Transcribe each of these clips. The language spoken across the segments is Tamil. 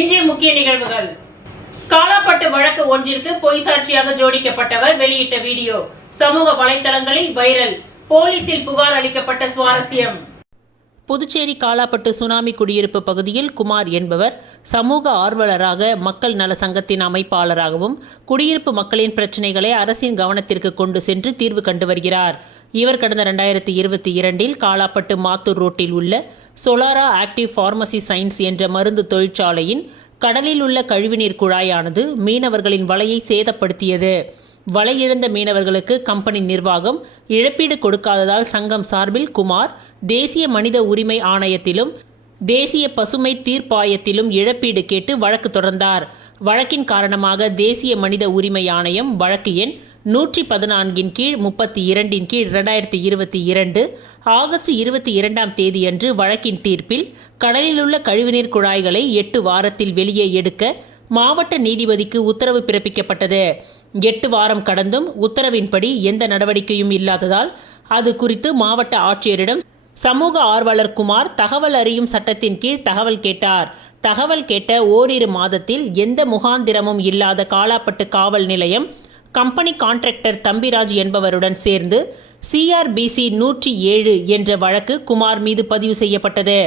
இன்றைய முக்கிய நிகழ்வுகள். காலாப்பட்டு வழக்கு ஒன்றிற்கு பொய் சாட்சியாக ஜோடிக்கப்பட்டவர் வெளியிட்ட வீடியோ சமூக வலைதளங்களில் வைரல். போலீசில் புகார் அளிக்கப்பட்ட சுவாரஸ்யம். புதுச்சேரி காலாப்பட்டு சுனாமி குடியிருப்பு பகுதியில் குமார் என்பவர் சமூக ஆர்வலராக மக்கள் நல சங்கத்தின் அமைப்பாளராகவும் குடியிருப்பு மக்களின் பிரச்சினைகளை அரசின் கவனத்திற்கு கொண்டு சென்று தீர்வு கண்டு வருகிறார். இவர் கடந்த 2022 காலாப்பட்டு மாத்தூர் ரோட்டில் உள்ள சொலாரா ஆக்டிவ் பார்மசி சயின்ஸ் என்ற மருந்து தொழிற்சாலையின் கடலில் உள்ள கழிவுநீர் குழாயானது மீனவர்களின் வலையை சேதப்படுத்தியது. வலையிழந்த மீனவர்களுக்கு கம்பெனி நிர்வாகம் இழப்பீடு கொடுக்காததால் சங்கம் சார்பில் குமார் தேசிய மனித உரிமை ஆணையத்திலும் தேசிய பசுமை தீர்ப்பாயத்திலும் இழப்பீடு கேட்டு வழக்கு தொடர்ந்தார். வழக்கின் காரணமாக தேசிய மனித உரிமை ஆணையம் வழக்கு எண் 114 கீழ் 32 கீழ் 2022 ஆகஸ்ட் 22ஆம் தேதியன்று வழக்கின் தீர்ப்பில் கடலில் உள்ள கழிவுநீர் குழாய்களை 8 வாரத்தில் வெளியே எடுக்க மாவட்ட நீதிபதிக்கு உத்தரவு பிறப்பிக்கப்பட்டது. 8 வாரம் கடந்தும் உத்தரவின்படி எந்த நடவடிக்கையும் இல்லாததால் அது குறித்து மாவட்ட ஆட்சியரிடம் சமூக ஆர்வலர் குமார் தகவல் அறியும் சட்டத்தின் கீழ் தகவல் கேட்டார். தகவல் கேட்ட ஓரிரு மாதத்தில் எந்த முகாந்திரமும் இல்லாத காலாப்பட்டு காவல் நிலையம் கம்பெனி கான்ட்ராக்டர் தம்பிராஜ் என்பவருடன் சேர்ந்து CRBC 107 என்ற வழக்கு குமார் மீது பதிவு செய்யப்பட்டது.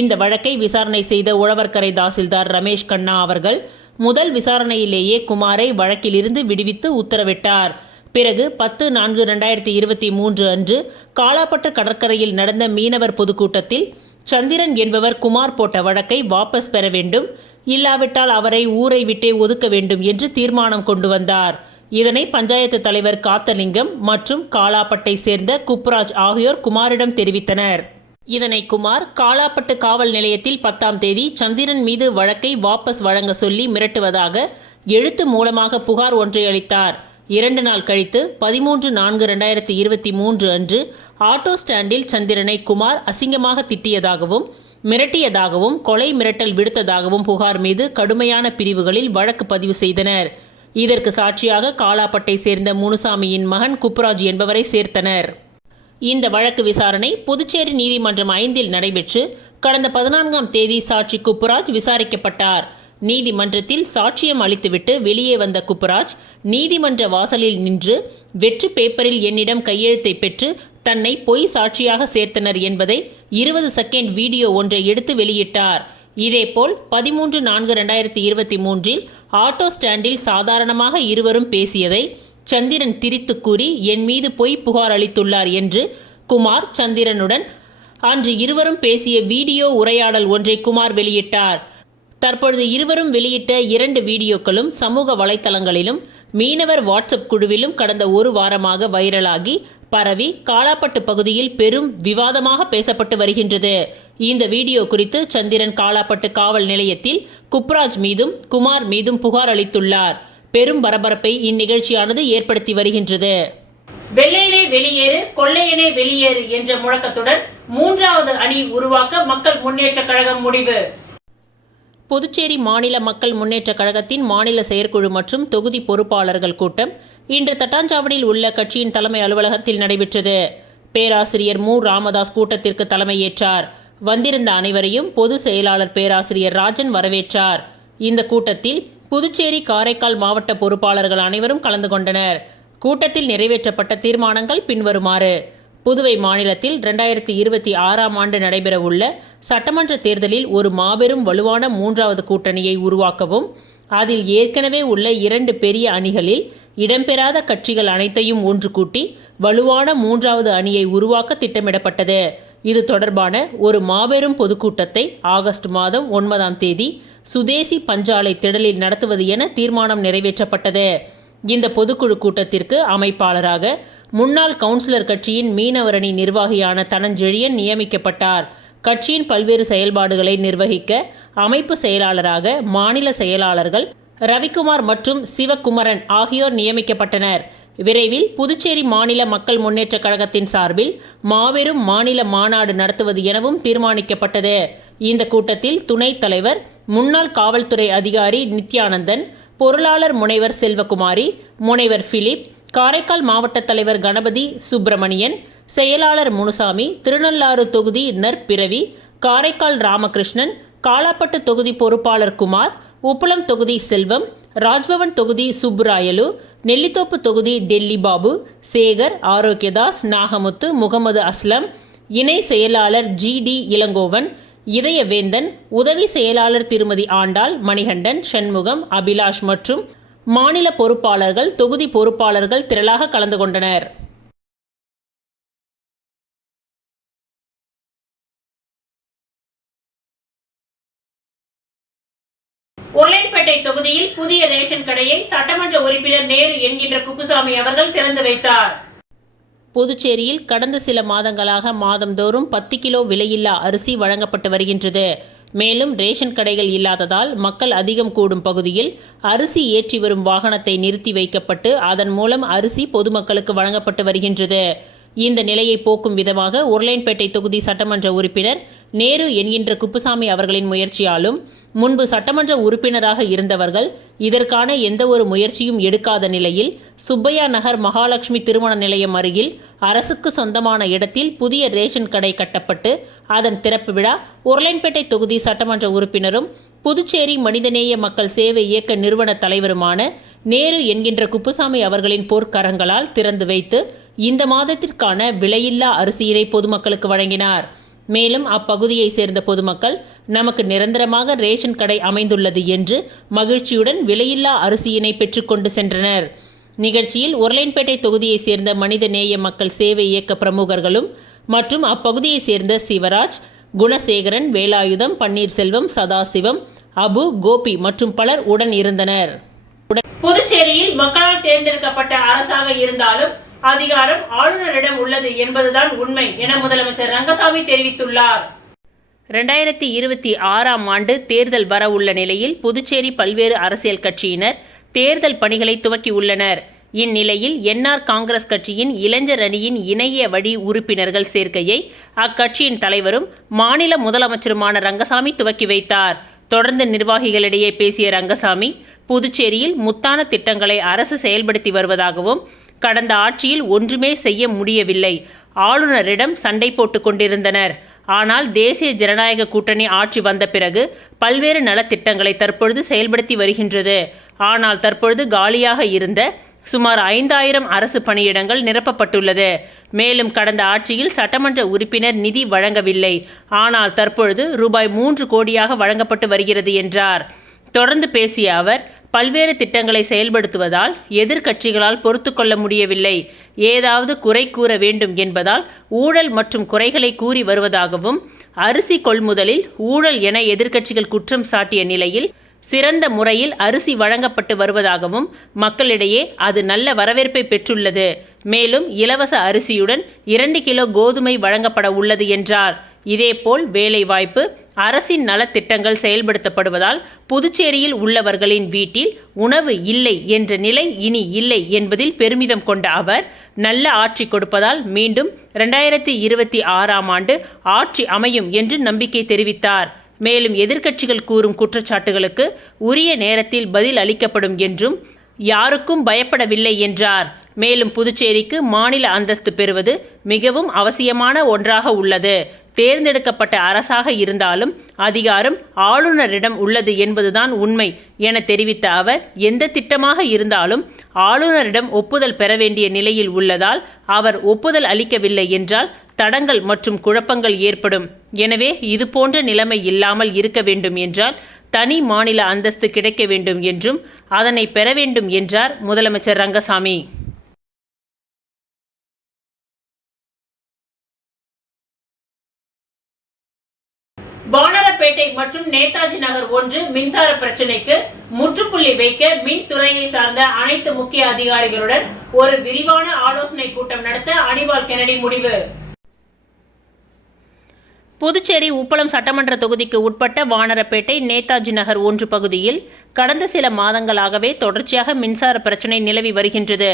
இந்த வழக்கை விசாரணை செய்த உழவர்கரை தாசில்தார் ரமேஷ் கண்ணா அவர்கள் முதல் விசாரணையிலேயே குமாரை வழக்கிலிருந்து விடுவித்து உத்தரவிட்டார். பிறகு 10/4/2023 அன்று காலாப்பட்டு கடற்கரையில் நடந்த மீனவர் பொதுக்கூட்டத்தில் சந்திரன் என்பவர் குமார் போட்ட வழக்கை வாபஸ் பெற வேண்டும், இல்லாவிட்டால் அவரை ஊரை விட்டே ஒதுக்க வேண்டும் என்று தீர்மானம் கொண்டு வந்தார். இதனை பஞ்சாயத்து தலைவர் காத்தலிங்கம் மற்றும் காலாப்பட்டை சேர்ந்த குப்ராஜ் ஆகியோர் குமாரிடம் தெரிவித்தனர். இதனை குமார் காலாப்பட்டு காவல் நிலையத்தில் 10ஆம் தேதி சந்திரன் மீது வழக்கை வாபஸ் வழங்க சொல்லி மிரட்டுவதாக எழுத்து மூலமாக புகார் ஒன்றை அளித்தார். 2 நாள் கழித்து 13/4/2023 அன்று ஆட்டோ ஸ்டாண்டில் சந்திரனை குமார் அசிங்கமாக திட்டியதாகவும் மிரட்டியதாகவும் கொலை மிரட்டல் விடுத்ததாகவும் புகார் மீது கடுமையான பிரிவுகளில் வழக்கு பதிவு செய்தனர். இதற்கு சாட்சியாக காலாப்பட்டை சேர்ந்த முனுசாமியின் மகன் குப்ராஜ் என்பவரை சேர்த்தனர். இந்த வழக்கு விசாரணை புதுச்சேரி நீதிமன்றம் 5 நடைபெற்று கடந்த 14ஆம் தேதி சாட்சி குப்ராஜ் விசாரிக்கப்பட்டார். நீதிமன்றத்தில் சாட்சியம் அளித்துவிட்டு வெளியே வந்த குப்ராஜ் நீதிமன்ற வாசலில் நின்று வெற்று பேப்பரில் என்னிடம் கையெழுத்தை பெற்று தன்னை பொய் சாட்சியாக சேர்த்தனர் என்பதை 20 செகண்ட் வீடியோ ஒன்றை எடுத்து வெளியிட்டார். இதேபோல் 13/4/2023 ஆட்டோ ஸ்டாண்டில் சாதாரணமாக இருவரும் பேசியதை சந்திரன் திரித்து கூறி என் மீது பொய் புகார் அளித்துள்ளார் என்று குமார் சந்திரனுடன் அன்று இருவரும் பேசிய வீடியோ உரையாடல் ஒன்றை குமார் வெளியிட்டார். தற்பொழுது இருவரும் வெளியிட்ட 2 வீடியோக்களும் சமூக வலைத்தளங்களிலும் மீனவர் வாட்ஸ்அப் குழுவிலும் கடந்த 1 வாரமாக வைரலாகி பரவி காலாப்பட்டு பகுதியில் பெரும் விவாதமாக பேசப்பட்டு வருகின்றது. இந்த வீடியோ குறித்து சந்திரன் காலாப்பட்டு காவல் நிலையத்தில் குப்ராஜ் மீதும் குமார் மீதும் புகார் அளித்துள்ளார். பெரும் பரபரப்பை இந்நிகழ்ச்சியானது ஏற்படுத்தி வருகின்றது. வெள்ளையனே வெளியேறு கொள்ளையனே வெளியேறு என்ற முழக்கத்துடன் 3வது அணி உருவாக்க மக்கள் முன்னேற்ற கழகம் முடிவு. புதுச்சேரி மாநில மக்கள் முன்னேற்ற கழகத்தின் மாநில செயற்குழு மற்றும் தொகுதி பொறுப்பாளர்கள் கூட்டம் இன்று தட்டாஞ்சாவடியில் உள்ள கட்சியின் தலைமை அலுவலகத்தில் நடைபெற்றது. பேராசிரியர் மு. ராமதாஸ் கூட்டத்திற்கு தலைமையேற்றார். வந்திருந்த அனைவரையும் பொதுச் செயலாளர் பேராசிரியர் ராஜன் வரவேற்றார். இந்த கூட்டத்தில் புதுச்சேரி காரைக்கால் மாவட்ட பொறுப்பாளர்கள் அனைவரும் கலந்து கொண்டனர். கூட்டத்தில் நிறைவேற்றப்பட்ட தீர்மானங்கள் பின்வருமாறு: புதுவை மாநிலத்தில் 2026ஆம் ஆண்டு நடைபெறவுள்ள சட்டமன்ற தேர்தலில் ஒரு மாபெரும் வலுவான 3வது கூட்டணியை உருவாக்கவும், அதில் ஏற்கனவே உள்ள 2 பெரிய அணிகளில் இடம்பெறாத கட்சிகள் அனைத்தையும் ஒன்று கூட்டி வலுவான 3வது அணியை உருவாக்க திட்டமிடப்பட்டது. இது தொடர்பான ஒரு மாபெரும் பொதுக்கூட்டத்தை ஆகஸ்ட் மாதம் 9ஆம் தேதி சுதேசி பஞ்சாலை திடலில் நடத்துவது என தீர்மானம் நிறைவேற்றப்பட்டது. இந்த பொதுக்குழு கூட்டத்திற்கு அமைப்பாளராக முன்னாள் கவுன்சிலர் கட்சியின் மீனவரணி நிர்வாகியான தனஞ்செழியன் நியமிக்கப்பட்டார். கட்சியின் பல்வேறு செயல்பாடுகளை நிர்வகிக்க அமைப்பு செயலாளராக மாநில செயலாளர்கள் ரவிக்குமார் மற்றும் சிவகுமரன் ஆகியோர் நியமிக்கப்பட்டனர். விரைவில் புதுச்சேரி மாநில மக்கள் முன்னேற்ற கழகத்தின் சார்பில் மாபெரும் மாநில மாநாடு நடத்துவது எனவும் தீர்மானிக்கப்பட்டது. இந்த கூட்டத்தில் துணைத் தலைவர் முன்னாள் காவல்துறை அதிகாரி நித்யானந்தன், பொருளாளர் முனைவர் செல்வகுமாரி, முனைவர் பிலிப், காரைக்கால் மாவட்ட தலைவர் கணபதி சுப்பிரமணியன், செயலாளர் முனுசாமி, திருநள்ளாறு தொகுதி நற்பிரவி, காரைக்கால் ராமகிருஷ்ணன், காலாப்பட்டு தொகுதி பொறுப்பாளர் குமார், உப்பளம் தொகுதி செல்வம், ராஜ்பவன் தொகுதி சுப்புராயலு, நெல்லித்தோப்பு தொகுதி டெல்லி பாபு, சேகர், ஆரோக்கியதாஸ், நாகமுத்து, முகமது அஸ்லம், இணை செயலாளர் GD இளங்கோவன், இதயவேந்தன், உதவி செயலாளர் திருமதி ஆண்டாள், மணிகண்டன், சண்முகம், அபிலாஷ் மற்றும் மாநில பொறுப்பாளர்கள், தொகுதி பொறுப்பாளர்கள் திரளாக கலந்து கொண்டனர். உருளையன்பேட்டை தொகுதியில் புதிய ரேஷன் கடையை சட்டமன்ற உறுப்பினர் நேரு என்கின்ற குப்புசாமி அவர்கள் திறந்து வைத்தார். புதுச்சேரியில் கடந்த சில மாதங்களாக மாதந்தோறும் 10 கிலோ விலையில்லா அரிசி வழங்கப்பட்டு வருகின்றது. மேலும் ரேஷன் கடைகள் இல்லாததால் மக்கள் அதிகம் கூடும் பகுதியில் அரிசி ஏற்றி வரும் வாகனத்தை நிறுத்தி வைக்கப்பட்டு அதன் மூலம் அரிசி பொதுமக்களுக்கு வழங்கப்பட்டு வருகின்றது. இந்த நிலையை போக்கும் விதமாக உருளையன்பேட்டை தொகுதி சட்டமன்ற உறுப்பினர் நேரு என்கின்ற குப்புசாமி அவர்களின் முயற்சியாலும் முன்பு சட்டமன்ற உறுப்பினராக இருந்தவர்கள் இதற்கான எந்த ஒரு முயற்சியும் எடுக்காத நிலையில் சுப்பையா நகர் மகாலட்சுமி திருமண நிலையம் அருகில் அரசுக்கு சொந்தமான இடத்தில் புதிய ரேஷன் கடை கட்டப்பட்டு அதன் திறப்பு விழா உருளையன்பேட்டை தொகுதி சட்டமன்ற உறுப்பினரும் புதுச்சேரி மனிதநேய மக்கள் சேவை இயக்க நிறுவன தலைவருமான நேரு என்கின்ற குப்புசாமி அவர்களின் பொற்கரங்களால் திறந்து வைத்து இந்த மாதத்திற்கான விலையில்லா அரிசியினை பொதுமக்களுக்கு வழங்கினார். மேலும் அப்பகுதியை சேர்ந்த பொதுமக்கள் நமக்கு நிரந்தரமாக ரேஷன் கடை அமைந்துள்ளது என்று மகிழ்ச்சியுடன் விலையில்லா அரிசியினை பெற்றுக்கொண்டு சென்றனர். நிகழ்ச்சியில் உருளையன்பேட்டை தொகுதியை சேர்ந்த மனிதநேய மக்கள் சேவை இயக்க பிரமுகர்களும் மற்றும் அப்பகுதியை சேர்ந்த சிவராஜ், குணசேகரன், வேலாயுதம், பன்னீர்செல்வம், சதாசிவம், அபு, கோபி மற்றும் பலர் உடன் இருந்தனர். புதுச்சேரியில் மக்களால் தேர்ந்தெடுக்கப்பட்ட அரசாக இருந்தாலும் அதிகாரம் ஆளுநரிடம் உள்ளது என்பதுதான் உண்மை என முதலமைச்சர் ரங்கசாமி தெரிவித்துள்ளார். 2026ஆம் ஆண்டு தேர்தல் வர உள்ள நிலையில் புதுச்சேரி பல்வேறு அரசியல் கட்சியினர் தேர்தல் பணிகளை துவக்கியுள்ளனர். இந்நிலையில் என்ஆர் காங்கிரஸ் கட்சியின் இளைஞர் அணியின் இணைய வழி உறுப்பினர்கள் சேர்க்கையை அக்கட்சியின் தலைவரும் மாநில முதலமைச்சருமான ரங்கசாமி துவக்கி வைத்தார். தொடர்ந்து நிர்வாகிகளிடையே பேசிய ரங்கசாமி, புதுச்சேரியில் முத்தான திட்டங்களை அரசு செயல்படுத்தி வருவதாகவும் கடந்த ஆட்சியில் ஒன்றுமே செய்ய முடியவில்லை, ஆளுநரிடம் சண்டை போட்டுக் கொண்டிருந்தனர். ஆனால் தேசிய ஜனநாயக கூட்டணி ஆட்சி வந்த பிறகு பல்வேறு நலத்திட்டங்களை தற்பொழுது செயல்படுத்தி வருகின்றது. ஆனால் தற்பொழுது காலியாக இருந்த சுமார் 5000 அரசு பணியிடங்கள் நிரப்பப்பட்டுள்ளது. மேலும் கடந்த ஆட்சியில் சட்டமன்ற உறுப்பினர் நிதி வழங்கவில்லை, ஆனால் தற்பொழுது ரூபாய் 3 கோடியாக வழங்கப்பட்டு வருகிறது என்றார். தொடர்ந்து பேசிய அவர், பல்வேறு திட்டங்களை செயல்படுத்துவதால் எதிர்க்கட்சிகளால் பொறுத்து கொள்ள முடியவில்லை, ஏதாவது குறை கூற வேண்டும் என்பதால் ஊழல் மற்றும் குறைகளை கூறி வருவதாகவும், அரிசி கொள்முதலில் ஊழல் என எதிர்க்கட்சிகள் குற்றம் சாட்டிய நிலையில் சிறந்த முறையில் அரிசி வழங்கப்பட்டு வருவதாகவும் மக்களிடையே அது நல்ல வரவேற்பை பெற்றுள்ளது. மேலும் இலவச அரிசியுடன் 2 கிலோ கோதுமை வழங்கப்பட உள்ளது என்றார். இதேபோல் வேலைவாய்ப்பு, அரசின் நலத்திட்டங்கள் செயல்படுத்தப்படுவதால் புதுச்சேரியில் உள்ளவர்களின் வீட்டில் உணவு இல்லை என்ற நிலை இனி இல்லை என்பதில் பெருமிதம் கொண்ட அவர், நல்ல ஆட்சி கொடுப்பதால் மீண்டும் 2026ஆம் ஆண்டு ஆட்சி அமையும் என்று நம்பிக்கை தெரிவித்தார். மேலும் எதிர்க்கட்சிகள் கூறும் குற்றச்சாட்டுகளுக்கு உரிய நேரத்தில் பதில் அளிக்கப்படும் என்றும் யாருக்கும் பயப்படவில்லை என்றார். மேலும் புதுச்சேரிக்கு மாநில அந்தஸ்து பெறுவது மிகவும் அவசியமான ஒன்றாக உள்ளது. தேர்ந்தெடுக்கப்பட்ட அரசாக இருந்தாலும் அதிகாரம் ஆளுநரிடம் உள்ளது என்பதுதான் உண்மை என தெரிவித்த அவர், எந்த திட்டமாக இருந்தாலும் ஆளுநரிடம் ஒப்புதல் பெற வேண்டிய நிலையில் உள்ளதால் அவர் ஒப்புதல் அளிக்கவில்லை என்றால் தடங்கள் மற்றும் குழப்பங்கள் ஏற்படும். எனவே இதுபோன்ற நிலைமை இல்லாமல் இருக்க வேண்டும் என்றால் தனி மாநில அந்தஸ்து கிடைக்க வேண்டும் என்றும் அதனை பெற வேண்டும் என்றார் முதலமைச்சர் ரங்கசாமி. வானரப்பேட்டை மற்றும் நேதாஜி நகர் 1 மின்சார பிரச்சினைக்கு முற்றுப்புள்ளி வைக்க மின்துறையை சார்ந்த அனைத்து முக்கிய அதிகாரிகளுடன் ஒரு விரிவான ஆலோசனை கூட்டம் நடத்த அனிபால் கென்னடி முடிவு. புதுச்சேரி உப்பளம் சட்டமன்ற தொகுதிக்கு உட்பட்ட வானரப்பேட்டை நேதாஜி நகர் 1 பகுதியில் கடந்த சில மாதங்களாகவே தொடர்ச்சியாக மின்சார பிரச்சினை நிலவி வருகின்றது.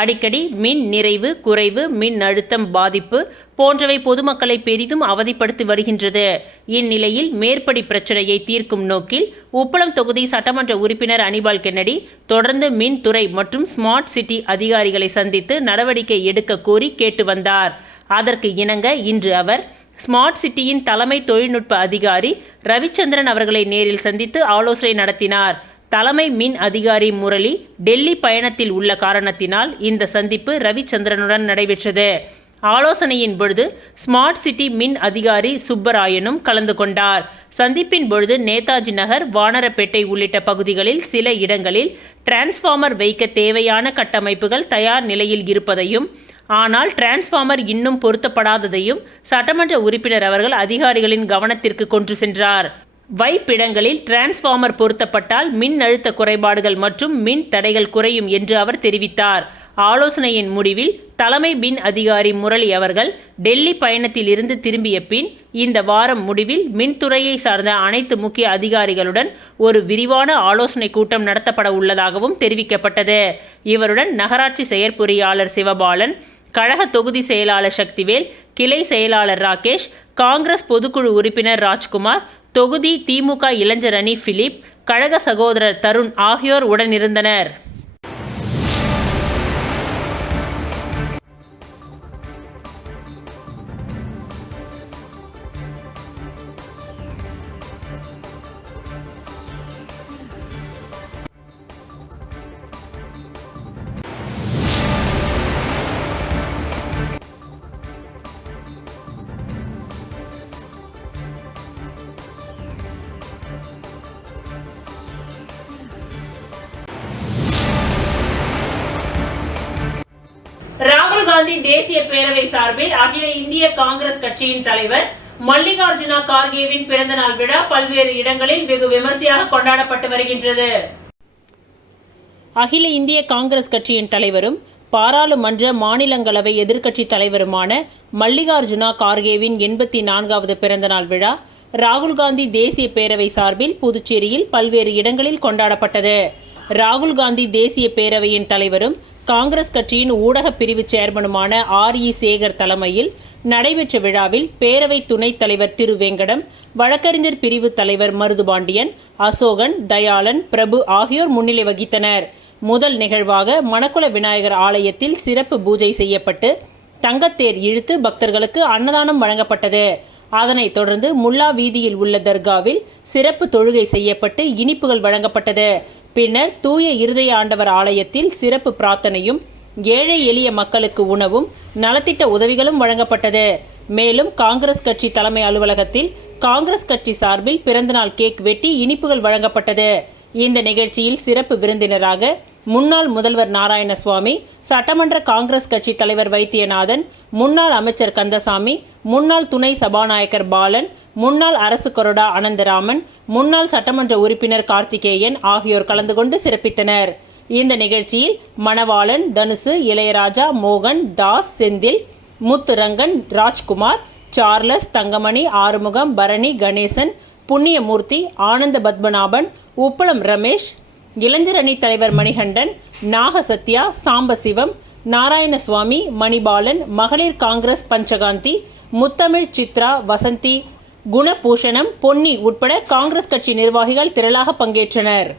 அடிக்கடி மின் நிறைவு, குறைவு, மின் அழுத்தம் பாதிப்பு போன்றவை பொதுமக்களை பெரிதும் அவதிப்படுத்தி வருகின்றது. இந்நிலையில் மேற்படி பிரச்சனையை தீர்க்கும் நோக்கில் உப்பளம் தொகுதி சட்டமன்ற உறுப்பினர் அனிபால் கென்னடி தொடர்ந்து மின்துறை மற்றும் ஸ்மார்ட் சிட்டி அதிகாரிகளை சந்தித்து நடவடிக்கை எடுக்க கோரி கேட்டு வந்தார். அதற்கு இணங்க இன்று அவர் ஸ்மார்ட் சிட்டியின் தலைமை தொழில்நுட்ப அதிகாரி ரவிச்சந்திரன் அவர்களை நேரில் சந்தித்து ஆலோசனை நடத்தினார். தலைமை மின் அதிகாரி முரளி டெல்லி பயணத்தில் உள்ள காரணத்தினால் இந்த சந்திப்பு ரவிச்சந்திரனுடன் நடைபெற்றது. ஆலோசனையின் பொழுது ஸ்மார்ட் சிட்டி மின் அதிகாரி சுப்பராயனும் கலந்து கொண்டார். சந்திப்பின் பொழுது நேதாஜி நகர், வானரப்பேட்டை உள்ளிட்ட பகுதிகளில் சில இடங்களில் டிரான்ஸ்ஃபார்மர் வைக்க தேவையான கட்டமைப்புகள் தயார் நிலையில் இருப்பதையும், ஆனால் டிரான்ஸ்ஃபார்மர் இன்னும் பொருத்தப்படாததையும் சட்டமன்ற உறுப்பினர் அவர்கள் அதிகாரிகளின் கவனத்திற்கு கொண்டு சென்றார். வைப்பிடங்களில் டிரான்ஸ்ஃபார்மர் பொருத்தப்பட்டால் மின் அழுத்த குறைபாடுகள் மற்றும் மின் தடைகள் குறையும் என்று அவர் தெரிவித்தார். ஆலோசனையின் முடிவில் தலைமை மின் அதிகாரி முரளி அவர்கள் டெல்லி பயணத்தில் இருந்து திரும்பிய பின் இந்த வாரம் முடிவில் மின்துறையை சார்ந்த அனைத்து முக்கிய அதிகாரிகளுடன் ஒரு விரிவான ஆலோசனை கூட்டம் நடத்தப்பட உள்ளதாகவும் தெரிவிக்கப்பட்டது. இவருடன் நகராட்சி செயற்பொறியாளர் சிவபாலன், கழக தொகுதி செயலாளர் சக்திவேல், கிளை செயலாளர் ராகேஷ், காங்கிரஸ் பொதுக்குழு உறுப்பினர் ராஜ்குமார், தொகுதி திமுக இளைஞர் அணி பிலிப், கழக சகோதரர் தருண் ஆகியோர் உடனிருந்தனர். ராகுல் காந்தி தேசிய பேரவை சார்பில் அகில இந்திய காங்கிரஸ் கட்சியின் தலைவர் மல்லிகார்ஜுனா கார்கேவின் பிறந்தநாள் விழா பல்வேறு இடங்களில் வெகு விமர்சையாக கொண்டாடப்பட்டு வருகின்றது. அகில இந்திய காங்கிரஸ் கட்சியின் தலைவரும் பாராளுமன்ற மாநிலங்களவை எதிர்க்கட்சி தலைவருமான மல்லிகார்ஜுனா கார்கேவின் 84வது பிறந்தநாள் விழா ராகுல் காந்தி தேசிய பேரவை சார்பில் புதுச்சேரியில் பல்வேறு இடங்களில் கொண்டாடப்பட்டது. ராகுல் காந்தி தேசிய பேரவையின் தலைவரும் காங்கிரஸ் கட்சியின் ஊடக பிரிவு சேர்மனுமான R.E. சேகர் தலைமையில் நடைபெற்ற விழாவில் பேரவை துணைத் தலைவர் திரு வெங்கடம், வழக்கறிஞர் பிரிவு தலைவர் மருதுபாண்டியன், அசோகன், தயாளன், பிரபு ஆகியோர் முன்னிலை வகித்தனர். முதல் நிகழ்வாக மணக்குள விநாயகர் ஆலயத்தில் சிறப்பு பூஜை செய்யப்பட்டு தங்கத்தேர் இழுத்து பக்தர்களுக்கு அன்னதானம் வழங்கப்பட்டது. அதனைத் தொடர்ந்து முல்லா வீதியில் உள்ள தர்காவில் சிறப்பு தொழுகை செய்யப்பட்டு இனிப்புகள் வழங்கப்பட்டது. பின்னர் தூய இருதய ஆண்டவர் ஆலயத்தில் சிறப்பு பிரார்த்தனையும், ஏழை எளிய மக்களுக்கு உணவும் நலத்திட்ட உதவிகளும் வழங்கப்பட்டது. மேலும் காங்கிரஸ் கட்சி தலைமை அலுவலகத்தில் காங்கிரஸ் கட்சி சார்பில் பிறந்தநாள் கேக் வெட்டி இனிப்புகள் வழங்கப்பட்டது. இந்த நிகழ்ச்சியில் சிறப்பு விருந்தினராக முன்னாள் முதல்வர் நாராயணசுவாமி, சட்டமன்ற காங்கிரஸ் கட்சி தலைவர் வைத்தியநாதன், முன்னாள் அமைச்சர் கந்தசாமி, முன்னாள் துணை சபாநாயகர் பாலன், முன்னாள் அரசு கொறடா அனந்தராமன், முன்னாள் சட்டமன்ற உறுப்பினர் கார்த்திகேயன் ஆகியோர் கலந்து கொண்டு சிறப்பித்தனர். இந்த நிகழ்ச்சியில் மணவாளன், தனுசு, இளையராஜா, மோகன், தாஸ், செந்தில், முத்துரங்கன், ராஜ்குமார், சார்லஸ், தங்கமணி, ஆறுமுகம், பரணி, கணேசன், புண்ணியமூர்த்தி, ஆனந்த பத்மநாபன், உப்பளம் ரமேஷ், இளைஞர் அணி தலைவர் மணிகண்டன், நாகசத்யா, சாம்பசிவம், நாராயணசுவாமி, மணிபாலன், மகளிர் காங்கிரஸ் பஞ்சகாந்தி, முத்தமிழ், சித்ரா, வசந்தி, குணபூஷணம், பொன்னி உட்பட காங்கிரஸ் கட்சி நிர்வாகிகள் திரளாக பங்கேற்றனர்.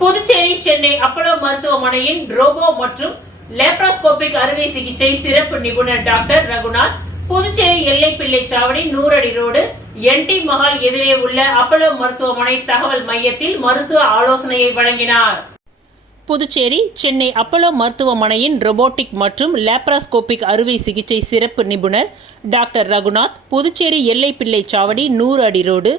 புதுச்சேரி சென்னை அப்போலோ மருத்துவமனையின் ரோபோ மற்றும் லேப்ராஸ்கோபிக் அறுவை சிகிச்சை சிறப்பு நிபுணர் டாக்டர் ரகுநாத் புதுச்சேரி எல்லைப்பிள்ளை சாவடி 100 அடி ரோடு NT மஹால் எதிரே உள்ள அப்போலோ மருத்துவமனை தகவல் மையத்தில் மருத்துவ ஆலோசனையை வழங்கினார். புதுச்சேரி சென்னை அப்போலோ மருத்துவமனையின் ரோபோட்டிக் மற்றும் லேப்ராஸ்கோபிக் அறுவை சிகிச்சை சிறப்பு நிபுணர் டாக்டர் ரகுநாத் புதுச்சேரி எல்லைப்பிள்ளை சாவடி 100 அடி ரோடு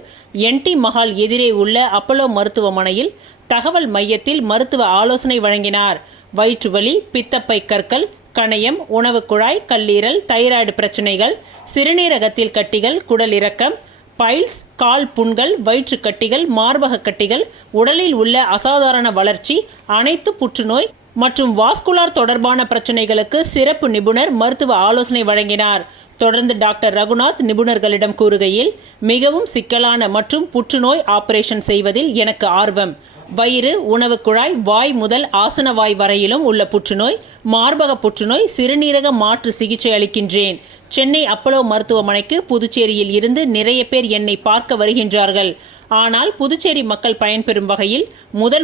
NT மஹால் எதிரே உள்ள அப்போலோ மருத்துவமனையில் தகவல் மையத்தில் மருத்துவ ஆலோசனை வழங்கினார். வயிற்றுவலி, பித்தப்பை கற்கள், கணையம், உணவு குழாய், கல்லீரல், தைராய்டு பிரச்சனைகள், சிறுநீரகத்தில் கட்டிகள், குடல் இறக்கம், பைல்ஸ், கால் புண்கள், வயிற்று கட்டிகள், மார்பக கட்டிகள், உடலில் உள்ள அசாதாரண வளர்ச்சி, அனைத்து புற்றுநோய் மற்றும் வாஸ்குலார் தொடர்பான பிரச்சனைகளுக்கு சிறப்பு நிபுணர் மருத்துவ ஆலோசனை வழங்கினார். தொடர்ந்து டாக்டர் ரகுநாத் நிபுணர்களிடம் கூறுகையில், மிகவும் சிக்கலான மற்றும் புற்றுநோய் ஆபரேஷன் செய்வதில் எனக்கு ஆர்வம். வயிறு, உணவு குழாய், வாய் முதல் ஆசனவாய் வரையிலும் உள்ள புற்றுநோய், மார்பக புற்றுநோய், சிறுநீரக மாற்று சிகிச்சை அளிக்கின்றேன். சென்னை அப்போலோ மருத்துவமனைக்கு புதுச்சேரியில் இருந்து நிறைய பேர் என்னை பார்க்க வருகின்றார்கள். ஆனால் புதுச்சேரி மக்கள் பயன்பெறும் வகையில்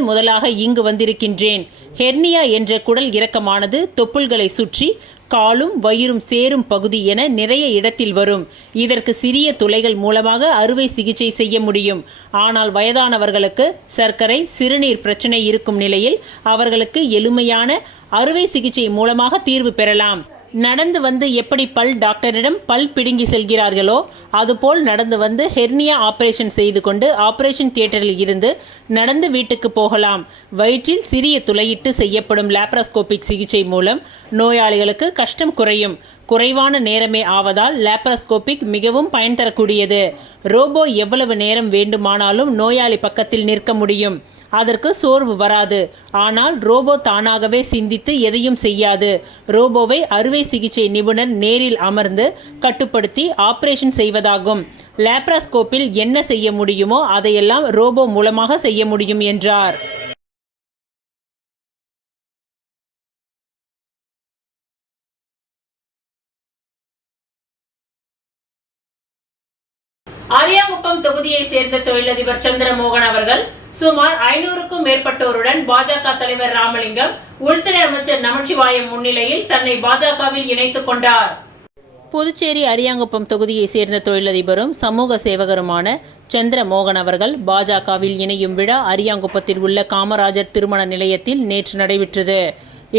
முதலாக இங்கு வந்திருக்கின்றேன். ஹெர்னியா என்ற குடல் இறக்கமானது தொப்புள்களை சுற்றி காலும் வயிறும் சேரும் பகுதி என நிறைய இடத்தில் வரும். இதற்கு சிறிய துளைகள் மூலமாக அறுவை சிகிச்சை செய்ய முடியும். ஆனால் வயதானவர்களுக்கு சர்க்கரை, சிறுநீர் பிரச்சனை இருக்கும் நிலையில் அவர்களுக்கு எளிமையான அறுவை சிகிச்சை மூலமாக தீர்வு பெறலாம். நடந்து வந்து எப்படி பல் டாக்டரிடம் பல் பிடுங்கி செல்கிறார்களோ அதுபோல் நடந்து வந்து ஹெர்னியா ஆபரேஷன் செய்து கொண்டு ஆபரேஷன் தியேட்டரில் இருந்து நடந்து வீட்டுக்கு போகலாம். வயிற்றில் சிறிய துளையிட்டு செய்யப்படும் லேப்ராஸ்கோபிக் சிகிச்சை மூலம் நோயாளிகளுக்கு கஷ்டம் குறையும். குறைவான நேரமே ஆவதால் லேப்ராஸ்கோபிக் மிகவும் பயன் தரக்கூடியது. ரோபோ எவ்வளவு நேரம் வேண்டுமானாலும் நோயாளி பக்கத்தில் நிற்க முடியும். அதற்கு சோர்வு வராது. ஆனால் ரோபோ தானாகவே சிந்தித்து எதையும் செய்யாது. ரோபோவை அறுவை சிகிச்சை நிபுணர் நேரில் அமர்ந்து கட்டுப்படுத்தி ஆபரேஷன் செய்வதாகும். லேப்ராஸ்கோப்பில் என்ன செய்ய முடியுமோ அதையெல்லாம் ரோபோ மூலமாக செய்ய முடியும் என்றார். அரியாங்குப்பம் தொகுதியை சேர்ந்த தொழிலதிபர் சந்திரமோகன் அவர்கள் சுமார் 500க்கும் மேற்பட்டோருடன் பாஜக தலைவர் ராமலிங்கம், உள்துறை அமைச்சர் நமச்சிவாயம் முன்னிலையில் தன்னை பாஜகவில் இணைத்துக் கொண்டார். புதுச்சேரி அரியாங்குப்பம் தொகுதியை சேர்ந்த தொழிலதிபரும் சமூக சேவகருமான சந்திரமோகன் அவர்கள் பாஜகவில் இணையும் விழா அரியாங்குப்பத்தில் உள்ள காமராஜர் திருமண நிலையத்தில் நேற்று நடைபெற்றது.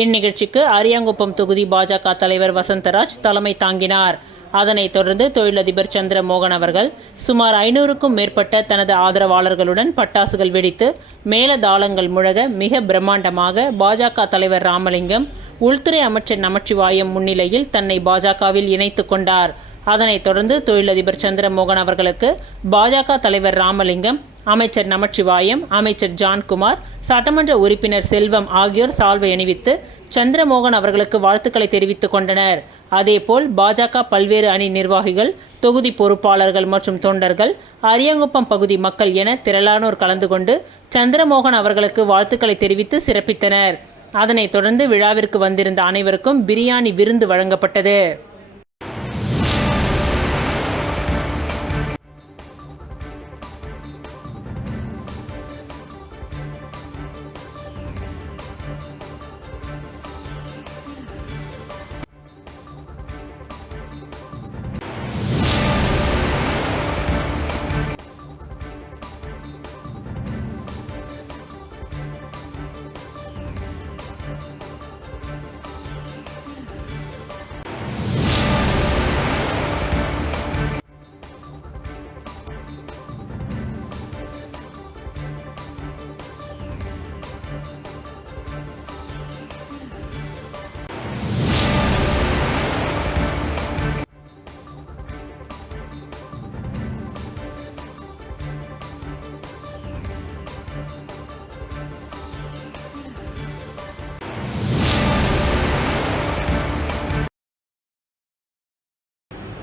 இந்நிகழ்ச்சிக்கு அரியாங்குப்பம் தொகுதி பாஜக தலைவர் வசந்தராஜ் தலைமை தாங்கினார். அதனைத் தொடர்ந்து தொழிலதிபர் சந்திரமோகன் அவர்கள் சுமார் 500க்கும் மேற்பட்ட தனது ஆதரவாளர்களுடன் பட்டாசுகள் வெடித்து மேலதாளங்கள் முழங்க மிக பிரம்மாண்டமாக பாஜக தலைவர் ராமலிங்கம், உள்துறை அமைச்சர் நமச்சிவாயம் முன்னிலையில் தன்னை பாஜகவில் இணைத்துக் கொண்டார். அதனைத் தொடர்ந்து தொழிலதிபர் சந்திரமோகன் அவர்களுக்கு பாஜக தலைவர் ராமலிங்கம், அமைச்சர் நமச்சிவாயம், அமைச்சர் ஜான்குமார், சட்டமன்ற உறுப்பினர் செல்வம் ஆகியோர் சால்வை அணிவித்து சந்திரமோகன் அவர்களுக்கு வாழ்த்துக்களை தெரிவித்துக் கொண்டனர். அதேபோல் பாஜக பல்வேறு அணி நிர்வாகிகள், தொகுதி பொறுப்பாளர்கள் மற்றும் தொண்டர்கள், அரியாங்குப்பம் பகுதி மக்கள் என திரளானோர் கலந்து கொண்டு சந்திரமோகன் அவர்களுக்கு வாழ்த்துக்களை தெரிவித்து சிறப்பித்தனர். அதனைத் தொடர்ந்து விழாவிற்கு வந்திருந்த அனைவருக்கும் பிரியாணி விருந்து வழங்கப்பட்டது.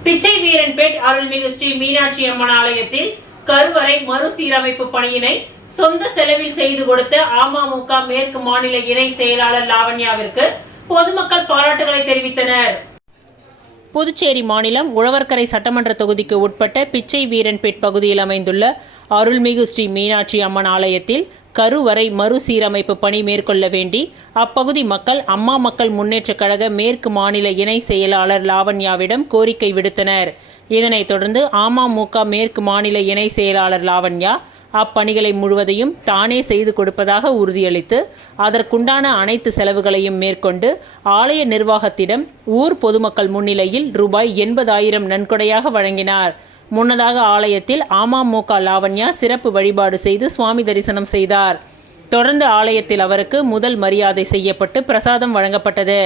பிச்சை வீரன்பேட் அருள்மிகு ஸ்ரீ மீனாட்சி அம்மன் ஆலயத்தில் கருவறை மறுசீரமைப்பு பணியினை சொந்த செலவில் செய்து கொடுத்த அமமுக மேற்கு மாநில இணை செயலாளர் லாவண்யாவிற்கு பொதுமக்கள் பாராட்டுகளை தெரிவித்தனர். புதுச்சேரி மாநிலம் உழவர்கரை சட்டமன்ற தொகுதிக்கு உட்பட்ட பிச்சை வீரன்பேட் பகுதியில் அமைந்துள்ள அருள்மிகு ஸ்ரீ மீனாட்சி அம்மன் ஆலயத்தில் கருவறை மறுசீரமைப்பு பணி மேற்கொள்ள வேண்டி அப்பகுதி மக்கள் அம்மா மக்கள் முன்னேற்றக் கழக மேற்கு மாநில இணை செயலாளர் லாவண்யாவிடம் கோரிக்கை விடுத்தனர். இதனைத் தொடர்ந்து அமமுக மேற்கு மாநில இணை செயலாளர் லாவண்யா அப்பணிகளை முழுவதையும் தானே செய்து கொடுப்பதாக உறுதியளித்து அதற்குண்டான அனைத்து செலவுகளையும் மேற்கொண்டு ஆலய நிர்வாகத்திடம் ஊர் பொதுமக்கள் முன்னிலையில் ரூபாய் 80,000 நன்கொடையாக வழங்கினார். முன்னதாக ஆலயத்தில் அமமுக லாவண்யா சிறப்பு வழிபாடு செய்து சுவாமி தரிசனம் செய்தார். தொடர்ந்து ஆலயத்தில் அவருக்கு முதல் மரியாதை செய்யப்பட்டு பிரசாதம் வழங்கப்பட்டது.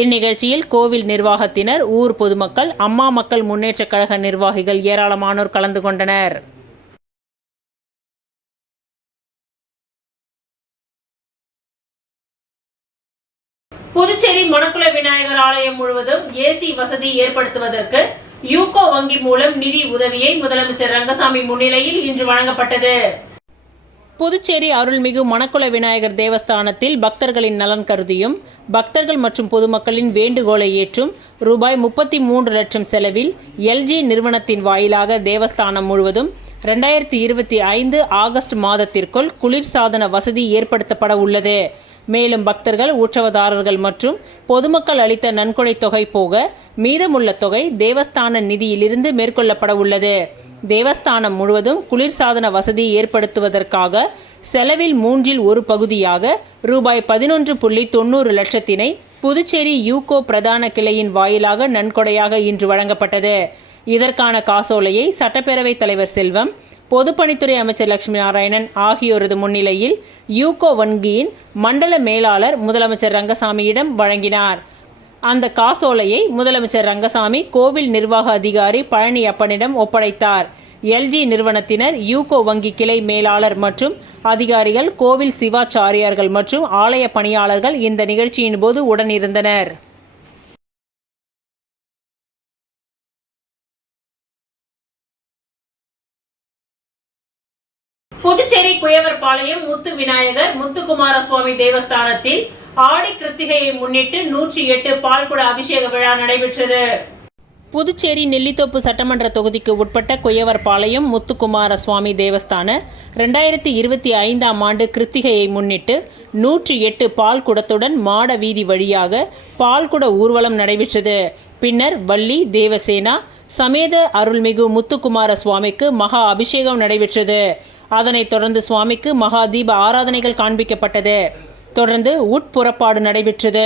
இந்நிகழ்ச்சியில் கோவில் நிர்வாகத்தினர், ஊர் பொதுமக்கள், அம்மா மக்கள் முன்னேற்றக் கழக நிர்வாகிகள் ஏராளமானோர் கலந்து கொண்டனர். புதுச்சேரி மணக்குள விநாயகர் ஆலயம் முழுவதும் ஏசி வசதி ஏற்படுத்துவதற்கு யூகோ வங்கி மூலம் நிதி உதவியை முதலமைச்சர் ரங்கசாமி முன்னிலையில் இன்று வழங்கப்பட்டது. புதுச்சேரி அருள்மிகு மணக்குள விநாயகர் தேவஸ்தானத்தில் பக்தர்களின் நலன் கருதியும் பக்தர்கள் மற்றும் பொதுமக்களின் வேண்டுகோளை ஏற்றும் ரூபாய் 33 லட்சம் செலவில் எல்ஜி நிறுவனத்தின் வாயிலாக தேவஸ்தானம் முழுவதும் 2025 ஆகஸ்ட் மாதத்திற்குள் குளிர்சாதன வசதி ஏற்படுத்தப்பட உள்ளது. மேலும் பக்தர்கள், உற்சவதாரர்கள் மற்றும் பொதுமக்கள் அளித்த நன்கொடை தொகை போக மீதமுள்ள தொகை தேவஸ்தான நிதியிலிருந்து மேற்கொள்ளப்பட உள்ளது. தேவஸ்தானம் முழுவதும் குளிர்சாதன வசதி ஏற்படுத்துவதற்காக செலவில் 1/3 பகுதியாக ரூபாய் 11.90 லட்சத்தினை புதுச்சேரி யூகோ பிரதான கிளையின் வாயிலாக நன்கொடையாக இன்று வழங்கப்பட்டது. இதற்கான காசோலையை சட்டப்பேரவைத் தலைவர் செல்வம், பொதுப்பணித்துறை அமைச்சர் லட்சுமி நாராயணன் ஆகியோரது முன்னிலையில் யூகோ வங்கியின் மண்டல மேலாளர் முதலமைச்சர் ரங்கசாமியிடம் வழங்கினார். அந்த காசோலையை முதலமைச்சர் ரங்கசாமி கோவில் நிர்வாக அதிகாரி பழனியப்பனிடம் ஒப்படைத்தார். எல்ஜி நிறுவனத்தினர், யூகோ வங்கி கிளை மேலாளர் மற்றும் அதிகாரிகள், கோவில் சிவாச்சாரியார்கள் மற்றும் ஆலய பணியாளர்கள் இந்த நிகழ்ச்சியின் போது உடனிருந்தனர். புதுச்சேரி குயவர்பாளையம் முத்து விநாயகர் முத்துக்குமார சுவாமி தேவஸ்தானத்தில் ஆடி கிருத்திகையை முன்னிட்டு 108 பால்குட அபிஷேக விழா நடைபெற்றது. புதுச்சேரி நெல்லித்தோப்பு சட்டமன்ற தொகுதிக்கு உட்பட்ட குயவர்பாளையம் முத்துக்குமார சுவாமி தேவஸ்தான 2025ஆம் ஆண்டு கிருத்திகையை முன்னிட்டு 108 பால்குடத்துடன் மாட வீதி வழியாக பால்குட ஊர்வலம் நடைபெற்றது. பின்னர் வள்ளி தேவசேனா சமேத அருள்மிகு முத்துக்குமார சுவாமிக்கு மகா அபிஷேகம் நடைபெற்றது. அதனைத் தொடர்ந்து சுவாமிக்கு மகா தீப ஆராதனைகள் காண்பிக்கப்பட்டது. தொடர்ந்து உட்புறப்பாடு நடைபெற்றது.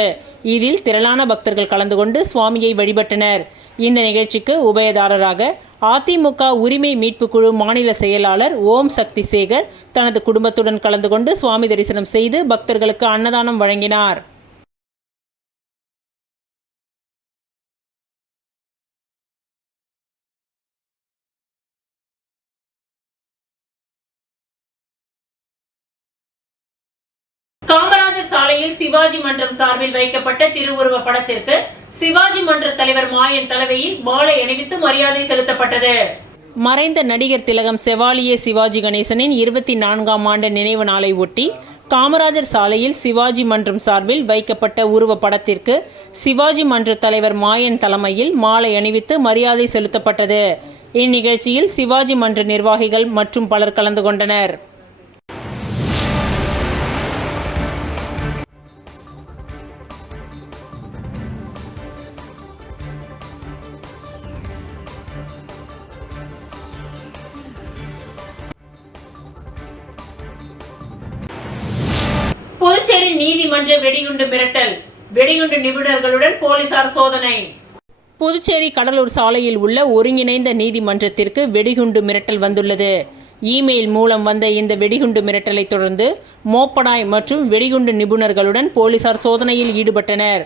இதில் திரளான பக்தர்கள் கலந்து கொண்டு சுவாமியை வழிபட்டனர். இந்த நிகழ்ச்சிக்கு உபயதாரராக அதிமுக உரிமை மீட்பு குழு மாநில செயலாளர் ஓம் சக்தி சேகர் தனது குடும்பத்துடன் கலந்து கொண்டு சுவாமி தரிசனம் செய்து பக்தர்களுக்கு அன்னதானம் வழங்கினார். காமராஜர் சாலையில் சிவாஜி மன்றம் சார்பில் வைக்கப்பட்ட திருவுருவ படத்திற்கு சிவாஜி மன்ற தலைவர் மாயன் தலைமையில் மாலை அணிவித்து மரியாதை செலுத்தப்பட்டது. மறைந்த நடிகர் திலகம் செவாலியே சிவாஜி கணேசனின் 24ஆம் ஆண்டு நினைவு நாளை ஒட்டி காமராஜர் சாலையில் சிவாஜி மன்றம் சார்பில் வைக்கப்பட்ட உருவ படத்திற்கு சிவாஜி மன்ற தலைவர் மாயன் தலைமையில் மாலை அணிவித்து மரியாதை செலுத்தப்பட்டது. இந்நிகழ்ச்சியில் சிவாஜி மன்ற நிர்வாகிகள் மற்றும் பலர் கலந்து கொண்டனர். புதுச்சேரி நீதிமன்ற வெடிகுண்டு மிரட்டல், வெடிகுண்டு நிபுணர்களுடன் போலீசார் சோதனை. புதுச்சேரி கடலூர் சாலையில் உள்ள ஒருங்கிணைந்த நீதிமன்றத்திற்கு வெடிகுண்டு மிரட்டல் வந்துள்ளது. இமெயில் மூலம் வந்த இந்த வெடிகுண்டு மிரட்டலை தொடர்ந்து மோப்பனாய் மற்றும் வெடிகுண்டு நிபுணர்களுடன் போலீசார் சோதனையில் ஈடுபட்டனர்.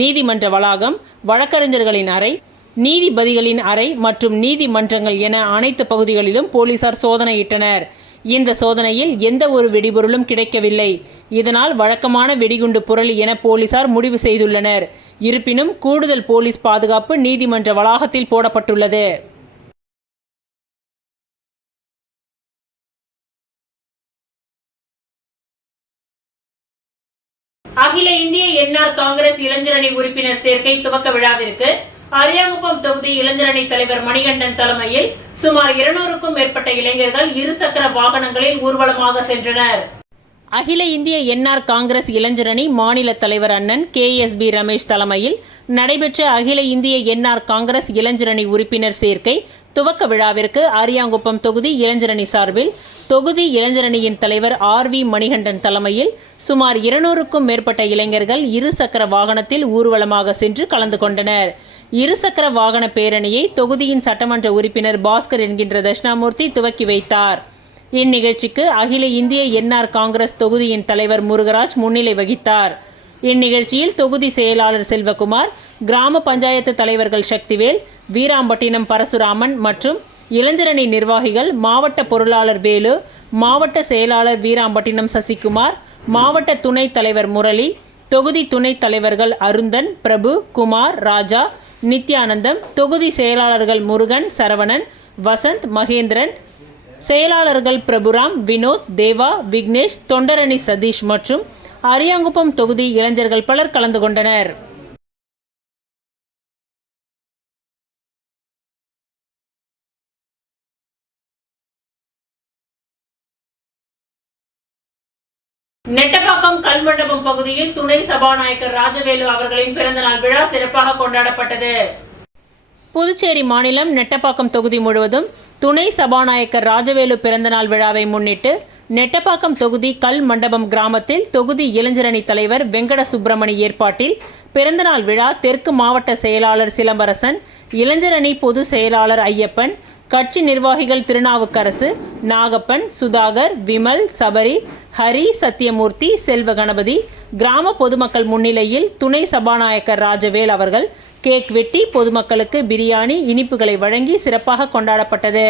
நீதிமன்ற வளாகம், வழக்கறிஞர்களின் அறை, நீதிபதிகளின் அறை மற்றும் நீதிமன்றங்கள் என அனைத்து பகுதிகளிலும் போலீசார் சோதனையிட்டனர். இந்த சோதனையில் எந்த ஒரு வெடிபொருளும் கிடைக்கவில்லை. இதனால் வழக்கமான வெடிகுண்டு புரளி என போலீசார் முடிவு செய்துள்ளனர். இருப்பினும் கூடுதல் போலீஸ் பாதுகாப்பு நீதிமன்ற வளாகத்தில் போடப்பட்டுள்ளது. அகில இந்திய என்ஆர் காங்கிரஸ் இளைஞரணி உறுப்பினர் சேர்க்கை துவக்க விழாவிற்கு அரியாங்குப்பம் தொகுதி இளைஞரணி தலைவர் மணிகண்டன் தலைமையில் சுமார் 200க்கும் மேற்பட்ட இளைஞர்கள் இருசக்கர வாகனங்களில் ஊர்வலமாக சென்றனர். அகில இந்திய என்ஆர் காங்கிரஸ் இளைஞரணி மாநில தலைவர் அண்ணன் KSB ரமேஷ் தலைமையில் நடைபெற்ற அகில இந்திய என்ஆர் காங்கிரஸ் இளைஞரணி உறுப்பினர் சேர்க்கை துவக்க விழாவிற்கு அரியாங்குப்பம் தொகுதி இளைஞரணி சார்பில் தொகுதி இளைஞரணியின் தலைவர் RV மணிகண்டன் தலைமையில் சுமார் 200க்கும் மேற்பட்ட இளைஞர்கள் இருசக்கர வாகனத்தில் ஊர்வலமாக சென்று கலந்து கொண்டனர். இருசக்கர வாகன பேரணியை தொகுதியின் சட்டமன்ற உறுப்பினர் பாஸ்கர் என்கின்ற தட்சிணாமூர்த்தி துவக்கி வைத்தார். இந்நிகழ்ச்சிக்கு அகில இந்திய என்ஆர் காங்கிரஸ் தொகுதியின் தலைவர் முருகராஜ் முன்னிலை வகித்தார். இந்நிகழ்ச்சியில் தொகுதி செயலாளர் செல்வகுமார், கிராம பஞ்சாயத்து தலைவர்கள் சக்திவேல், வீராம்பட்டினம் பரசுராமன் மற்றும் இளைஞரணி நிர்வாகிகள், மாவட்ட பொருளாளர் வேலு, மாவட்ட செயலாளர் வீராம்பட்டினம் சசிகுமார், மாவட்ட துணைத் தலைவர் முரளி, தொகுதி துணைத் தலைவர்கள் அருந்தன், பிரபு, குமார், ராஜா, நித்யானந்தம், தொகுதி செயலாளர்கள் முருகன், சரவணன், வசந்த், மகேந்திரன், செயலாளர்கள் பிரபுராம், வினோத், தேவா, விக்னேஷ், தொண்டரணி சதீஷ் மற்றும் அரியாங்குப்பம் தொகுதி இளைஞர்கள் பலர் கலந்து கொண்டனர். நெட்டப்பாக்கம் கல்மண்டபம் பகுதியில் துணை சபாநாயகர் ராஜவேலு அவர்களின் பிறந்தநாள் விழா சிறப்பாக கொண்டாடப்பட்டது. புதுச்சேரி மாநிலம் நெட்டப்பாக்கம் தொகுதி முழுவதும் துணை சபாநாயகர் ராஜவேலு பிறந்தநாள் விழாவை முன்னிட்டு நெட்டப்பாக்கம் தொகுதி கல் மண்டபம் கிராமத்தில் தொகுதி இளைஞரணி தலைவர் வெங்கட சுப்பிரமணி ஏற்பாட்டில் பிறந்தநாள் விழா தெற்கு மாவட்ட செயலாளர் சிலம்பரசன், இளைஞரணி பொது செயலாளர் ஐயப்பன், கட்சி நிர்வாகிகள் திருநாவுக்கரசு, நாகப்பன், சுதாகர், விமல், சபரி, ஹரி, சத்தியமூர்த்தி, செல்வ கணபதி, கிராம பொதுமக்கள் முன்னிலையில் துணை சபாநாயகர் ராஜவேல் அவர்கள் கேக் வெட்டி பொதுமக்களுக்கு பிரியாணி, இனிப்புகளை வழங்கி சிறப்பாக கொண்டாடப்பட்டது.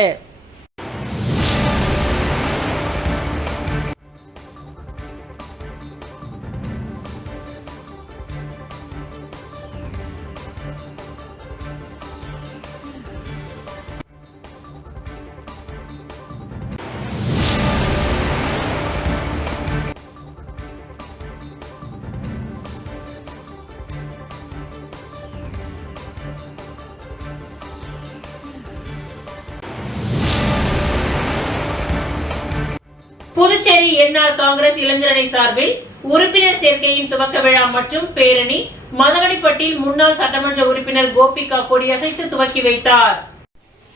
புதுச்சேரி என்ஆர் காங்கிரஸ் இளைஞரணி சார்பில் உறுப்பினர் சேர்க்கையின் துவக்க விழா மற்றும் பேரணி மதகடிப்பட்டில் முன்னாள் சட்டமன்ற உறுப்பினர் கோபிகா கொடியசைத்து துவக்கி வைத்தார்.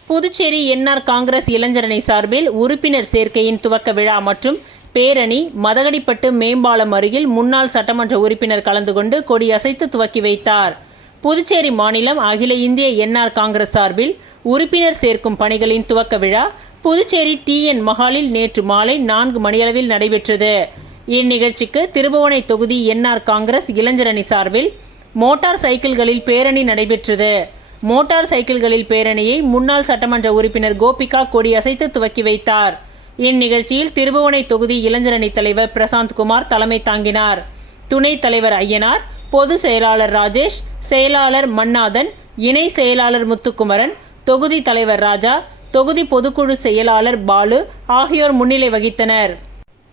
புதுச்சேரி என்ஆர் காங்கிரஸ் இளைஞரணி சார்பில் உறுப்பினர் சேர்க்கையின் துவக்க விழா மற்றும் பேரணி மதகடிப்பட்டு மேம்பாலம் அருகில் முன்னாள் சட்டமன்ற உறுப்பினர் கலந்து கொண்டு கொடியசைத்து துவக்கி வைத்தார். புதுச்சேரி மாநிலம் அகில இந்திய என்ஆர் காங்கிரஸ் சார்பில் உறுப்பினர் சேர்க்கும் பணிகளின் துவக்க விழா புதுச்சேரி TN மஹாலில் நேற்று மாலை 4 மணியளவில் நடைபெற்றது. இந்நிகழ்ச்சிக்கு திருபுவனை தொகுதி என்ஆர் காங்கிரஸ் இளைஞரணி சார்பில் மோட்டார் சைக்கிள்களில் பேரணி நடைபெற்றது. மோட்டார் சைக்கிள்களில் பேரணியை முன்னாள் சட்டமன்ற உறுப்பினர் கோபிகா கொடியசைத்து துவக்கி வைத்தார். இந்நிகழ்ச்சியில் திருபுவனை தொகுதி இளைஞரணி தலைவர் பிரசாந்த் குமார் தலைமை தாங்கினார். துணைத் தலைவர் ஐயனார், பொது செயலாளர் ராஜேஷ், செயலாளர் மன்னாதன், இணை செயலாளர் முத்துக்குமரன், தொகுதி தலைவர் ராஜா, தொகுதி பொதுக்குழு செயலாளர் பாலு ஆகியோர் முன்னிலை வகித்தனர்.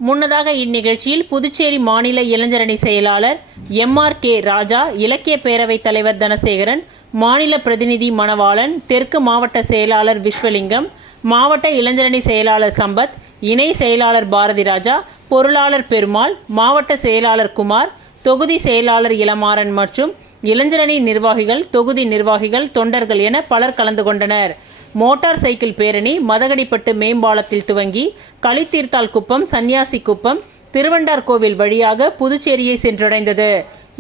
முன்னதாக இந்நிகழ்ச்சியில் புதுச்சேரி மாநில இளைஞரணி செயலாளர் MRK ராஜா, இலக்கிய பேரவைத் தலைவர் தனசேகரன், மாநில பிரதிநிதி மணவாளன், தெற்கு மாவட்ட செயலாளர் விஸ்வலிங்கம், மாவட்ட இளைஞரணி செயலாளர் சம்பத், இணை செயலாளர் பாரதி ராஜா, பொருளாளர் பெருமாள், மாவட்ட செயலாளர் குமார், தொகுதி செயலாளர் இளமாறன் மற்றும் இளைஞரணி நிர்வாகிகள், தொகுதி நிர்வாகிகள், தொண்டர்கள் என பலர் கலந்து கொண்டனர். மோட்டார் சைக்கிள் பேரணி மதகடிப்பட்டு மேம்பாலத்தில் துவங்கி களித்தீர்த்தால் குப்பம், சன்னியாசி குப்பம், திருவண்டார் கோவில் வழியாக புதுச்சேரியை சென்றடைந்தது.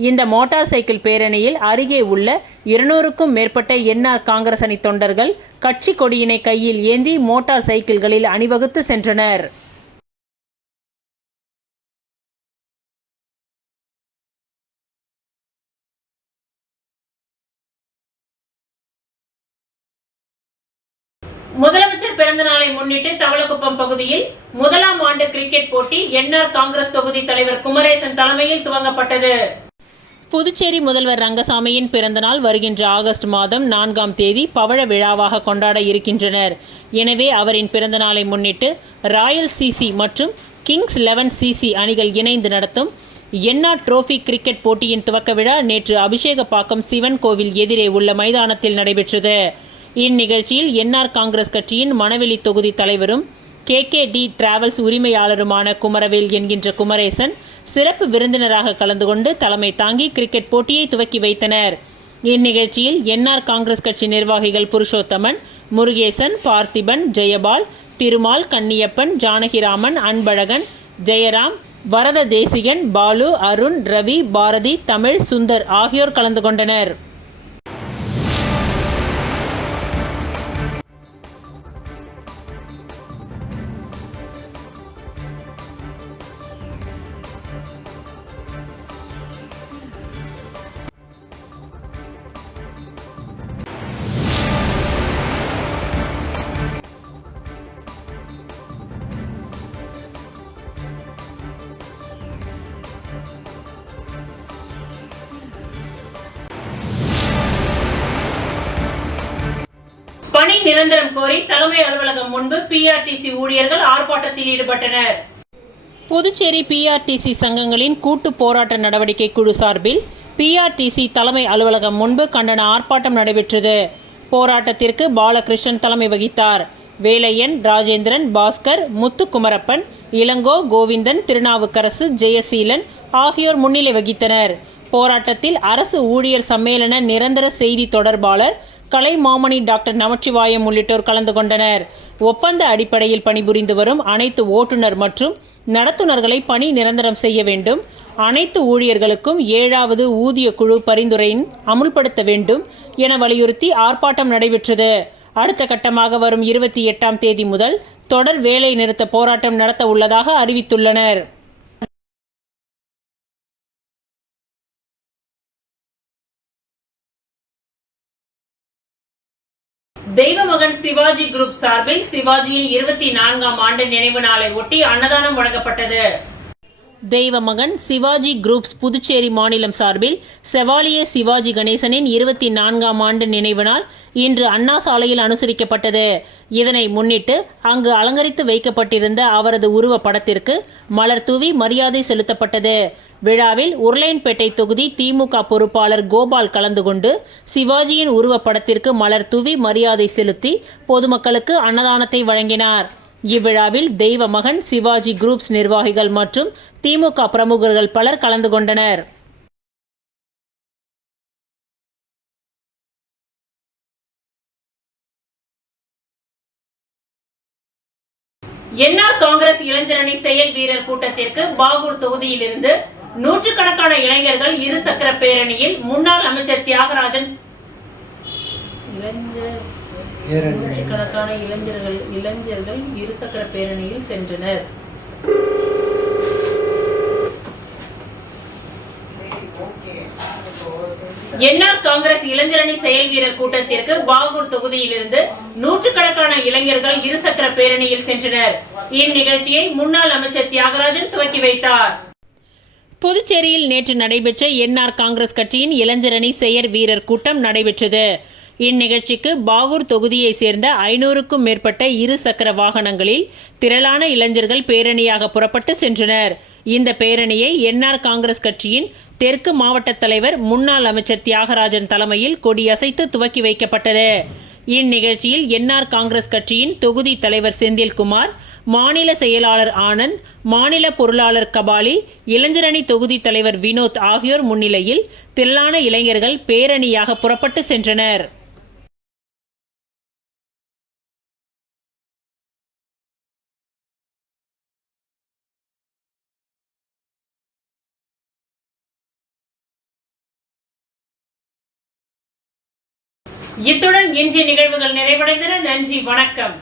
இந்த மோட்டார் சைக்கிள் பேரணியில் அருகே உள்ள 200க்கும் மேற்பட்ட என்ஆர் காங்கிரஸ் அணி தொண்டர்கள் கட்சி கொடியினை கையில் ஏந்தி மோட்டார் சைக்கிள்களில் அணிவகுத்து சென்றனர். முதலமைச்சர் பிறந்த நாளை முன்னிட்டு தவளக்குப்பம் பகுதியில் 1ஆம் ஆண்டு கிரிக்கெட் போட்டி என்ஆர் காங்கிரஸ் தொகுதி தலைவர் குமரேசன் தலைமையில் துவங்கப்பட்டது. புதுச்சேரி முதல்வர் ரங்கசாமியின் பிறந்தநாள் வருகின்ற ஆகஸ்ட் மாதம் 4ஆம் தேதி பவழ விழாவாக கொண்டாட இருக்கின்றனர். எனவே அவரின் பிறந்தநாளை முன்னிட்டு ராயல் CC மற்றும் கிங்ஸ் 11 CC அணிகள் இணைந்து நடத்தும் என்ஆர் டிரோபி கிரிக்கெட் போட்டியின் துவக்க விழா நேற்று அபிஷேகப்பாக்கம் சிவன் கோவில் எதிரே உள்ள மைதானத்தில் நடைபெற்றது. இந்நிகழ்ச்சியில் என்ஆர் காங்கிரஸ் கட்சியின் மணவெளி தொகுதி தலைவரும் KKD டிராவல்ஸ் உரிமையாளருமான குமரவேல் என்கின்ற குமரேசன் சிறப்பு விருந்தினராக கலந்து கொண்டு தலைமை தாங்கி கிரிக்கெட் போட்டியை துவக்கி வைத்தனர். இந்நிகழ்ச்சியில் என்ஆர் காங்கிரஸ் கட்சி நிர்வாகிகள் புருஷோத்தமன், முருகேசன், பார்த்திபன், ஜெயபால், திருமால், கன்னியப்பன், ஜானகிராமன், அன்பழகன், ஜெயராம், வரத தேசிகன், பாலு, அருண், ரவி, பாரதி, தமிழ், சுந்தர் ஆகியோர் கலந்து கொண்டனர். பணி நிரந்தரம் கோரி தலைமை அலுவலகம் முன்பு பிஆர்டிசி ஊழியர்கள் ஆர்ப்பாட்டத்தில் ஈடுபட்டனர். புதுச்சேரி பிஆர்டிசி சங்கங்களின் கூட்டு போராட்ட நடவடிக்கை குழு சார்பில் பிஆர்டிசி தலைமை அலுவலகம் முன்பு கண்டன ஆர்ப்பாட்டம் நடைபெற்றது. போராட்டத்திற்கு பாலகிருஷ்ணன் தலைமை வகித்தார். வேலையன், ராஜேந்திரன், பாஸ்கர், முத்துக்குமரப்பன், இளங்கோ, கோவிந்தன், திருநாவுக்கரசு, ஜெயசீலன் ஆகியோர் முன்னிலை வகித்தனர். போராட்டத்தில் அரசு ஊழியர் சம்மேளன நிரந்தர செய்தி தொடர்பாளர் கலைமாமணி டாக்டர் நமச்சிவாயம் உள்ளிட்டோர் கலந்து கொண்டனர். ஒப்பந்த அடிப்படையில் பணிபுரிந்து வரும் அனைத்து ஓட்டுநர் மற்றும் நடத்துனர்களை பணி நிரந்தரம் செய்ய வேண்டும், அனைத்து ஊழியர்களுக்கும் 7வது ஊதிய குழு பரிந்துரையின் அமுல்படுத்த வேண்டும் என வலியுறுத்தி ஆர்ப்பாட்டம் நடைபெற்றது. அடுத்த கட்டமாக வரும் 28ஆம் தேதி முதல் தொடர் வேலை நிறுத்த போராட்டம் நடத்த உள்ளதாக அறிவித்துள்ளனர். தெய்வமகன் சிவாஜி குரூப் சார்பில் சிவாஜியின் 24ஆம் ஆண்டு நினைவு நாளை ஒட்டி அன்னதானம் வழங்கப்பட்டது. தெய்வமகன் சிவாஜி குரூப்ஸ் புதுச்சேரி மாநிலம் சார்பில் செவாலியே சிவாஜி கணேசனின் 24ஆம் ஆண்டு நினைவு நாள் இன்று அண்ணா சாலையில் அனுசரிக்கப்பட்டது. இதனை முன்னிட்டு அங்கு அலங்கரித்து வைக்கப்பட்டிருந்த அவரது உருவ படத்திற்கு மலர் தூவி மரியாதை செலுத்தப்பட்டது. விழாவில் உருளையன்பேட்டை தொகுதி திமுக பொறுப்பாளர் கோபால் கலந்து கொண்டு சிவாஜியின் உருவப்படத்திற்கு மலர் தூவி மரியாதை செலுத்தி பொதுமக்களுக்கு அன்னதானத்தை வழங்கினார். இவ்விழாவில் தெய்வமகன் சிவாஜி குரூப்ஸ் நிர்வாகிகள் மற்றும் திமுக பிரமுகர்கள் பலர் கலந்து கொண்டனர். என்ஆர் காங்கிரஸ் இளைஞரணி செயல் வீரர் கூட்டத்திற்கு பாகூர் தொகுதியிலிருந்து நூற்றுக்கணக்கான இளைஞர்கள் இருசக்கர பேரணியில் முன்னாள் அமைச்சர் தியாகராஜன் நூற்றுக்கணக்கான இளைஞர்கள் இருசக்கர பேரணியில் சென்றனர். என்ஆர் காங்கிரஸ் இளைஞரணி செயல் வீரர் கூட்டத்திற்கு பாகூர் தொகுதியிலிருந்து நூற்றுக்கணக்கான இளைஞர்கள் இருசக்கர பேரணியில் சென்றனர். இந்நிகழ்ச்சியை முன்னாள் அமைச்சர் தியாகராஜன் துவக்கி வைத்தார். புதுச்சேரியில் நேற்று நடைபெற்ற என்ஆர் காங்கிரஸ் கட்சியின் இளைஞரணி செயற் வீரர் கூட்டம் நடைபெற்றது. இந்நிகழ்ச்சிக்கு பாகூர் தொகுதியை சேர்ந்த 500க்கும் மேற்பட்ட இருசக்கர வாகனங்களில் திரளான இளைஞர்கள் பேரணியாக புறப்பட்டு சென்றனர். இந்த பேரணியை என்ஆர் காங்கிரஸ் கட்சியின் தெற்கு மாவட்ட தலைவர் முன்னாள் அமைச்சர் தியாகராஜன் தலைமையில் கொடியசைத்து துவக்கி வைக்கப்பட்டது. இந்நிகழ்ச்சியில் என்ஆர் காங்கிரஸ் கட்சியின் தொகுதி தலைவர் செந்தில்குமார், மாநில செயலாளர் ஆனந்த், மாநில பொருளாளர் கபாலி, இளைஞரணி தொகுதி தலைவர் வினோத் ஆகியோர் முன்னிலையில் திரளான இளைஞர்கள் பேரணியாக புறப்பட்டு சென்றனர். இத்துடன் இன்றைய நிகழ்வுகள் நிறைவடைந்தன. நன்றி, வணக்கம்.